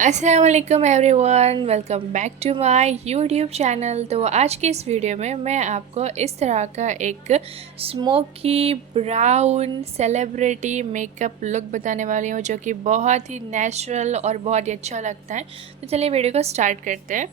अस्सलाम वालेकुम everyone, welcome back to my YouTube channel. तो आज की इस वीडियो में मैं आपको इस तरह का एक smoky brown celebrity makeup look बताने वाली हूँ, जो कि बहुत ही नेचुरल और बहुत ही अच्छा लगता है। तो चलिए वीडियो को स्टार्ट करते हैं।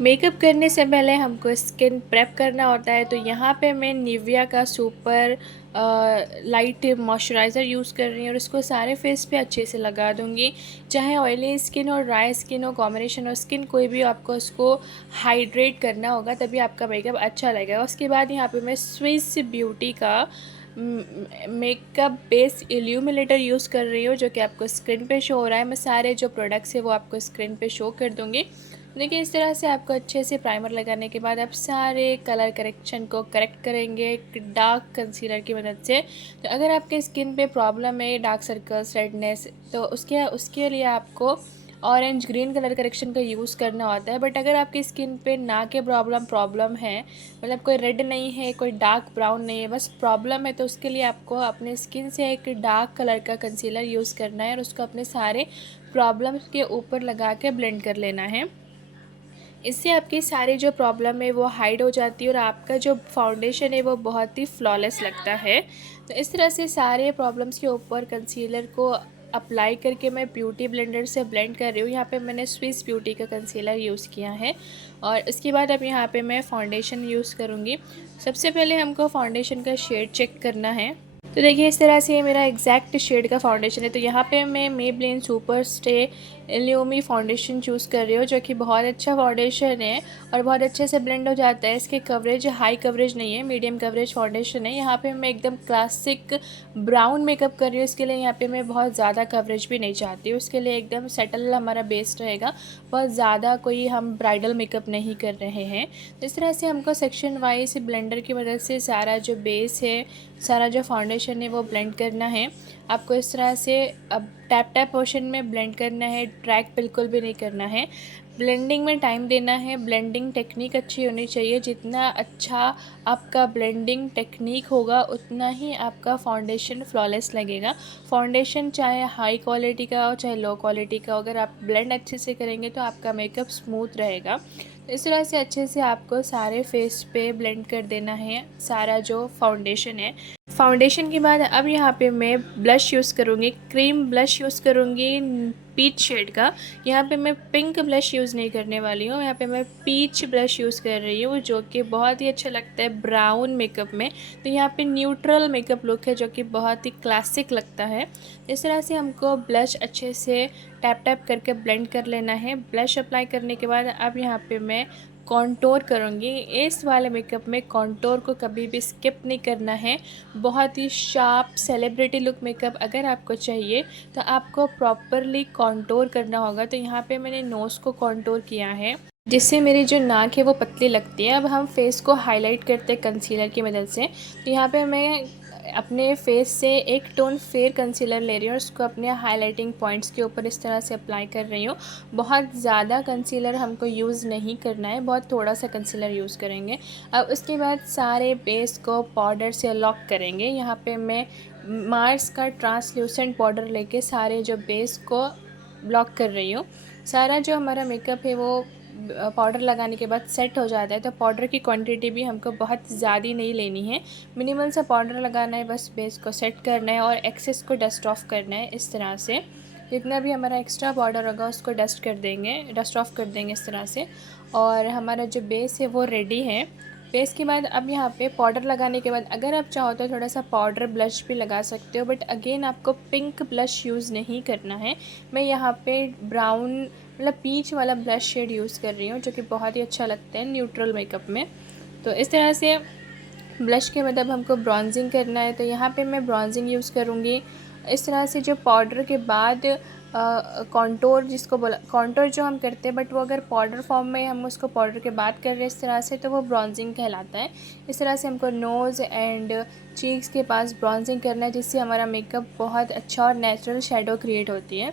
मेकअप करने से पहले हमको स्किन प्रेप करना होता है। तो यहाँ पे मैं निविया का सुपर लाइट मॉइस्चराइज़र यूज़ कर रही हूँ और इसको सारे फेस पे अच्छे से लगा दूँगी। चाहे ऑयली स्किन हो, ड्राई स्किन हो, कॉम्बिनेशन हो स्किन कोई भी, आपको उसको हाइड्रेट करना होगा, तभी आपका मेकअप अच्छा लगेगा। उसके बाद यहाँ पे मैं स्विस ब्यूटी का मेकअप बेस इल्यूमिनेटर यूज़ कर रही हूँ, जो कि आपको स्क्रीन पे शो हो रहा है। मैं सारे जो प्रोडक्ट्स है वो आपको स्क्रीन पे शो कर दूँगी। देखिए इस तरह से आपको अच्छे से प्राइमर लगाने के बाद आप सारे कलर करेक्शन को करेक्ट करेंगे एक डार्क कंसीलर की मदद से। तो अगर आपके स्किन पे प्रॉब्लम है डार्क सर्कल्स, रेडनेस, तो उसके लिए आपको ऑरेंज ग्रीन कलर करेक्शन का यूज़ करना होता है। बट अगर आपकी स्किन पे ना के प्रॉब्लम है, मतलब कोई रेड नहीं है, कोई डार्क ब्राउन नहीं है, बस प्रॉब्लम है, तो उसके लिए आपको अपने स्किन से एक डार्क कलर का कंसीलर यूज़ करना है और उसको अपने सारे प्रॉब्लम्स के ऊपर लगा के ब्लेंड कर लेना है। इससे आपकी सारी जो प्रॉब्लम है वो हाइड हो जाती है और आपका जो फाउंडेशन है वो बहुत ही फ्लॉलेस लगता है। तो इस तरह से सारे प्रॉब्लम्स के ऊपर कंसीलर को अप्लाई करके मैं ब्यूटी ब्लेंडर से ब्लेंड कर रही हूँ। यहाँ पे मैंने स्विस ब्यूटी का कंसीलर यूज़ किया है और इसके बाद अब यहाँ पे मैं फाउंडेशन यूज़ करूँगी। सबसे पहले हमको फाउंडेशन का शेड चेक करना है। तो देखिए इस तरह से ये मेरा एग्जैक्ट शेड का फाउंडेशन है। तो यहाँ पे मैं Maybelline super stay lumi foundation choose कर रही हूँ, जो कि बहुत अच्छा फाउंडेशन है और बहुत अच्छे से ब्लेंड हो जाता है। इसके कवरेज हाई कवरेज नहीं है, मीडियम कवरेज फाउंडेशन है। यहाँ पे मैं एकदम क्लासिक ब्राउन मेकअप कर रही हूँ, इसके लिए यहाँ पे मैं बहुत ज़्यादा कवरेज भी नहीं चाहती हूँ। उसके लिए एकदम सेटल हमारा बेस रहेगा, बहुत ज़्यादा कोई हम ब्राइडल मेकअप नहीं कर रहे हैं। तो इस तरह से हमको सेक्शन वाइज ब्लेंडर की मदद से सारा जो बेस है, सारा जो फाउंडेशन है वो ब्लेंड करना है। आपको इस तरह से अब टैप टैप पोर्शन में ब्लेंड करना है, ड्रैग बिल्कुल भी नहीं करना है। ब्लेंडिंग में टाइम देना है, ब्लेंडिंग टेक्निक अच्छी होनी चाहिए। जितना अच्छा आपका ब्लेंडिंग टेक्निक होगा उतना ही आपका फाउंडेशन फ्लॉलेस लगेगा। फाउंडेशन चाहे हाई क्वालिटी का हो चाहे लो क्वालिटी का हो, अगर आप ब्लेंड अच्छे से करेंगे तो आपका मेकअप स्मूथ रहेगा। इस तरह से अच्छे से आपको सारे फेस पे ब्लेंड कर देना है सारा जो फाउंडेशन है। फाउंडेशन के बाद अब यहाँ पे मैं ब्लश यूज़ करूँगी, क्रीम ब्लश यूज़ करूँगी पीच शेड का। यहाँ पे मैं पिंक ब्लश यूज़ नहीं करने वाली हूँ, यहाँ पे मैं पीच ब्लश यूज़ कर रही हूँ, जो कि बहुत ही अच्छा लगता है ब्राउन मेकअप में। तो यहाँ पे न्यूट्रल मेकअप लुक है, जो कि बहुत ही क्लासिक लगता है। इस तरह से हमको ब्लश अच्छे से टैप टैप करके ब्लेंड कर लेना है। ब्लश अप्लाई करने के बाद अब यहाँ पे मैं कॉन्टोर करूँगी। इस वाले मेकअप में कॉन्टोर को कभी भी स्किप नहीं करना है। बहुत ही शार्प सेलिब्रिटी लुक मेकअप अगर आपको चाहिए तो आपको प्रॉपरली कॉन्टोर करना होगा। तो यहाँ पे मैंने नोज़ को कॉन्टोर किया है, जिससे मेरी जो नाक है वो पतली लगती है। अब हम फेस को हाईलाइट करते हैं कंसीलर की मदद से। तो यहाँ पे मैं अपने फेस से एक टोन फेयर कंसीलर ले रही हूँ और उसको अपने हाइलाइटिंग पॉइंट्स के ऊपर इस तरह से अप्लाई कर रही हूँ। बहुत ज़्यादा कंसीलर हमको यूज़ नहीं करना है, बहुत थोड़ा सा कंसीलर यूज़ करेंगे। अब उसके बाद सारे बेस को पाउडर से लॉक करेंगे। यहाँ पे मैं मार्स का ट्रांसल्यूसेंट पाउडर लेके सारे जो बेस को ब्लॉक कर रही हूँ। सारा जो हमारा मेकअप है वो पाउडर लगाने के बाद सेट हो जाता है। तो पाउडर की क्वांटिटी भी हमको बहुत ज़्यादा नहीं लेनी है, मिनिमल सा पाउडर लगाना है, बस बेस को सेट करना है और एक्सेस को डस्ट ऑफ करना है। इस तरह से जितना भी हमारा एक्स्ट्रा पाउडर होगा उसको डस्ट ऑफ कर देंगे इस तरह से। और हमारा जो बेस है वो रेडी है। बेस के बाद अब यहाँ पे पाउडर लगाने के बाद अगर आप चाहो तो थोड़ा सा पाउडर ब्लश भी लगा सकते हो, बट अगेन आपको पिंक ब्लश यूज़ नहीं करना है। मैं यहाँ पे ब्राउन मतलब पीच वाला ब्लश शेड यूज़ कर रही हूँ, जो कि बहुत ही अच्छा लगता है न्यूट्रल मेकअप में। तो इस तरह से ब्लश के बाद अब हमको ब्रॉन्जिंग करना है। तो यहाँ पे मैं ब्रॉन्जिंग यूज़ करूँगी। इस तरह से जो पाउडर के बाद कॉन्टोर जिसको बोला कॉन्टोर जो हम करते हैं, बट वो अगर पाउडर फॉर्म में हम उसको पाउडर के बाद कर रहे हैं इस तरह से, तो वो ब्रॉन्जिंग कहलाता है। इस तरह से हमको नोज़ एंड चीक्स के पास ब्रॉन्जिंग करना है, जिससे हमारा मेकअप बहुत अच्छा और नेचुरल शेडो क्रिएट होती है।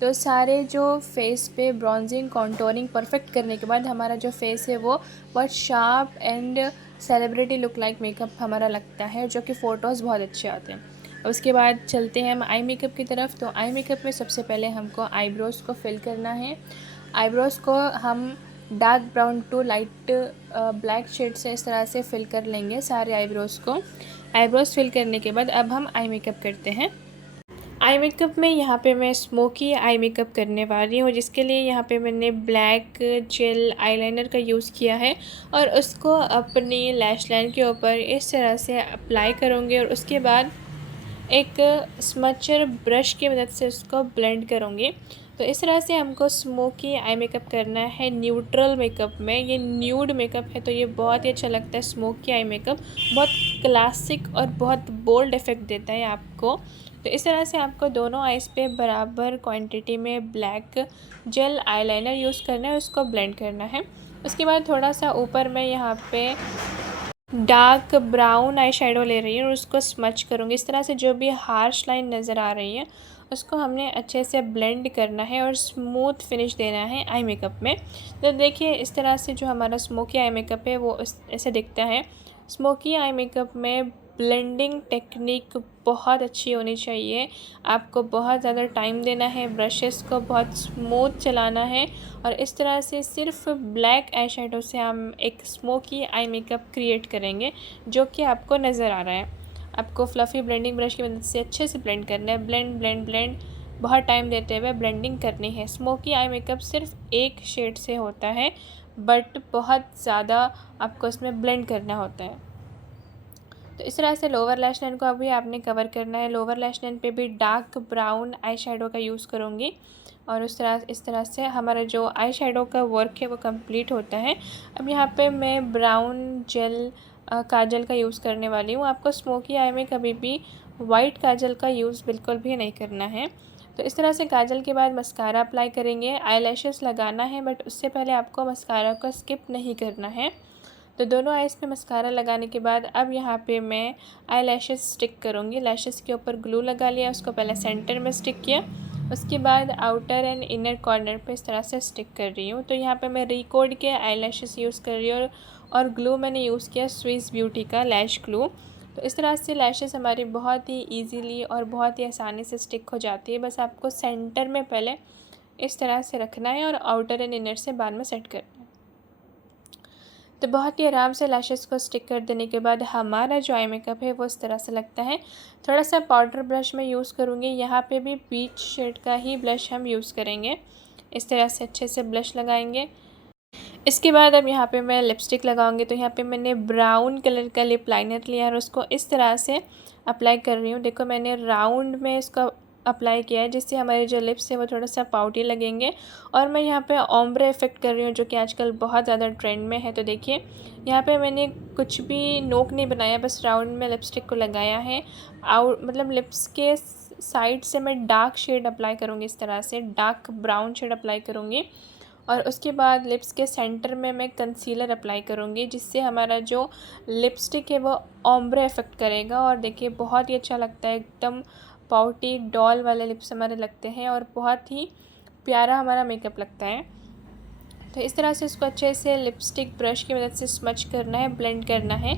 तो सारे जो फेस पे ब्रॉन्जिंग कॉन्टोरिंग परफेक्ट करने के बाद हमारा जो फेस है वो बहुत sharp and celebrity look like makeup हमारा लगता है, जो कि फ़ोटोज़ बहुत अच्छे आते हैं। उसके बाद चलते हैं हम आई मेकअप की तरफ। तो आई मेकअप में सबसे पहले हमको आईब्रोज़ को फिल करना है। आईब्रोज़ को हम dark brown to light black shade से इस तरह से फिल कर लेंगे सारे आईब्रोज़ को। आईब्रोज़ फिल करने के बाद अब हम आई मेकअप करते हैं। आई मेकअप में यहाँ पे मैं स्मोकी आई मेकअप करने वाली हूँ, जिसके लिए यहाँ पे मैंने ब्लैक जेल आईलाइनर का यूज़ किया है और उसको अपनी लैश लाइन के ऊपर इस तरह से अप्लाई करूँगी और उसके बाद एक स्मचर ब्रश की मदद से उसको ब्लेंड करूँगी। तो इस तरह से हमको स्मोकी आई मेकअप करना है न्यूट्रल मेकअप में। ये न्यूड मेकअप है तो ये बहुत ही अच्छा लगता है। स्मोकी आई मेकअप बहुत क्लासिक और बहुत बोल्ड इफ़ेक्ट देता है आपको। तो इस तरह से आपको दोनों आइज़ पे बराबर क्वांटिटी में ब्लैक जेल आईलाइनर यूज़ करना है, उसको ब्लेंड करना है। उसके बाद थोड़ा सा ऊपर मैं यहाँ पे डार्क ब्राउन आई शेडो ले रही हूँ और उसको स्मच करूँगी। इस तरह से जो भी हार्श लाइन नज़र आ रही है उसको हमने अच्छे से ब्लेंड करना है और स्मूथ फिनिश देना है आई मेकअप में। तो देखिए इस तरह से जो हमारा स्मोकी आई मेकअप है वो ऐसे दिखता है। स्मोकी आई मेकअप में ब्लेंडिंग टेक्निक बहुत अच्छी होनी चाहिए। आपको बहुत ज़्यादा टाइम देना है, ब्रशेस को बहुत स्मूथ चलाना है और इस तरह से सिर्फ ब्लैक आई शेडो से हम एक स्मोकी आई मेकअप क्रिएट करेंगे जो कि आपको नज़र आ रहा है। आपको फ्लफ़ी ब्लेंडिंग ब्रश की मदद से अच्छे से ब्लेंड करना है। ब्लेंड ब्लेंड ब्लेंड बहुत टाइम देते हुए ब्लेंडिंग करनी है। स्मोकी आई मेकअप सिर्फ एक शेड से होता है बट बहुत ज़्यादा आपको इसमें ब्लेंड करना होता है। तो इस तरह से लोअर लैश लाइन को अभी आपने कवर करना है। लोअर लैश लाइन पे भी डार्क ब्राउन आई शेडो का यूज़ करूँगी और इस तरह से हमारा जो आई शेडो का वर्क है वो कंप्लीट होता है। अब यहाँ पे मैं ब्राउन जेल काजल का यूज़ करने वाली हूँ। आपको स्मोकी आई में कभी भी वाइट काजल का यूज़ बिल्कुल भी नहीं करना है। तो इस तरह से काजल के बाद मस्कारा अप्लाई करेंगे। आई लैशेस लगाना है बट उससे पहले आपको मस्कारा को स्किप नहीं करना है। तो दोनों आइज़ पे मस्कारा लगाने के बाद अब यहाँ पे मैं आई लैशेस स्टिक करूँगी। लैशेस के ऊपर ग्लू लगा लिया, उसको पहले सेंटर में स्टिक किया, उसके बाद आउटर एंड इनर कॉर्नर पे इस तरह से स्टिक कर रही हूँ। तो यहाँ पे मैं रिकोड के आई लैशेस यूज़ कर रही हूँ और ग्लू मैंने यूज़ किया स्विस ब्यूटी का लैश ग्लू। तो इस तरह से लैशेस हमारी बहुत ही ईजीली और बहुत ही आसानी से स्टिक हो जाती है। बस आपको सेंटर में पहले इस तरह से रखना है और आउटर एंड इनर से बाद में सेट करना है। तो बहुत ही आराम से लैशेस को स्टिक कर देने के बाद हमारा जो आई मेकअप है वो इस तरह से लगता है। थोड़ा सा पाउडर ब्रश में यूज़ करूँगी। यहाँ पे भी पीच शेड का ही ब्लश हम यूज़ करेंगे। इस तरह से अच्छे से ब्लश लगाएंगे। इसके बाद अब यहाँ पे मैं लिपस्टिक लगाऊंगी। तो यहाँ पे मैंने ब्राउन कलर का लिप लाइनर लिया और उसको इस तरह से अप्लाई कर रही हूँ। देखो मैंने राउंड में इसका अप्लाई किया है जिससे हमारे जो लिप्स है वो थोड़ा सा पाउटी लगेंगे। और मैं यहाँ पे ओम्ब्रे इफ़ेक्ट कर रही हूँ जो कि आजकल बहुत ज़्यादा ट्रेंड में है। तो देखिए यहाँ पे मैंने कुछ भी नोक नहीं बनाया, बस राउंड में लिपस्टिक को लगाया है। मतलब लिप्स के साइड से मैं डार्क शेड अप्लाई करूँगी। इस तरह से डार्क ब्राउन शेड अप्लाई करूँगी और उसके बाद लिप्स के सेंटर में मैं कंसीलर अप्लाई करूँगी जिससे हमारा जो लिपस्टिक है वो ओम्ब्रे इफ़ेक्ट करेगा। और देखिए बहुत ही अच्छा लगता है, एकदम पाउटी डॉल वाले लिप्स हमारे लगते हैं और बहुत ही प्यारा हमारा मेकअप लगता है। तो इस तरह से इसको अच्छे से लिपस्टिक ब्रश की मदद से स्मच करना है, ब्लेंड करना है।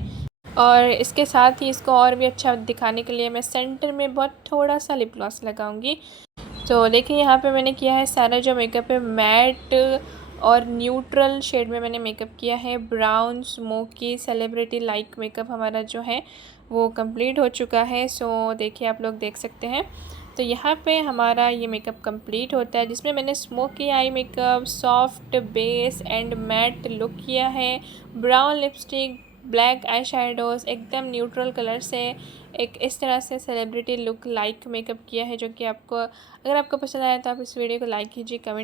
और इसके साथ ही इसको और भी अच्छा दिखाने के लिए मैं सेंटर में बहुत थोड़ा सा लिप ग्लॉस लगाऊंगी। तो देखिए यहाँ पे मैंने किया है सारा जो मेकअप है मैट और न्यूट्रल शेड में मैंने मेकअप किया है। Brown smoky celebrity like makeup हमारा जो है वो कंप्लीट हो चुका है। सो देखिए आप लोग देख सकते हैं। तो यहाँ पे हमारा ये मेकअप कंप्लीट होता है जिसमें मैंने smoky eye makeup, soft base and mat look किया है। Brown lipstick, black eye shadows, एकदम न्यूट्रल कलर से एक इस तरह से सेलिब्रिटी लुक लाइक मेकअप किया है जो कि आपको अगर आपको पसंद आया तो आप इस वीडियो को लाइक कीजिए, कमेंट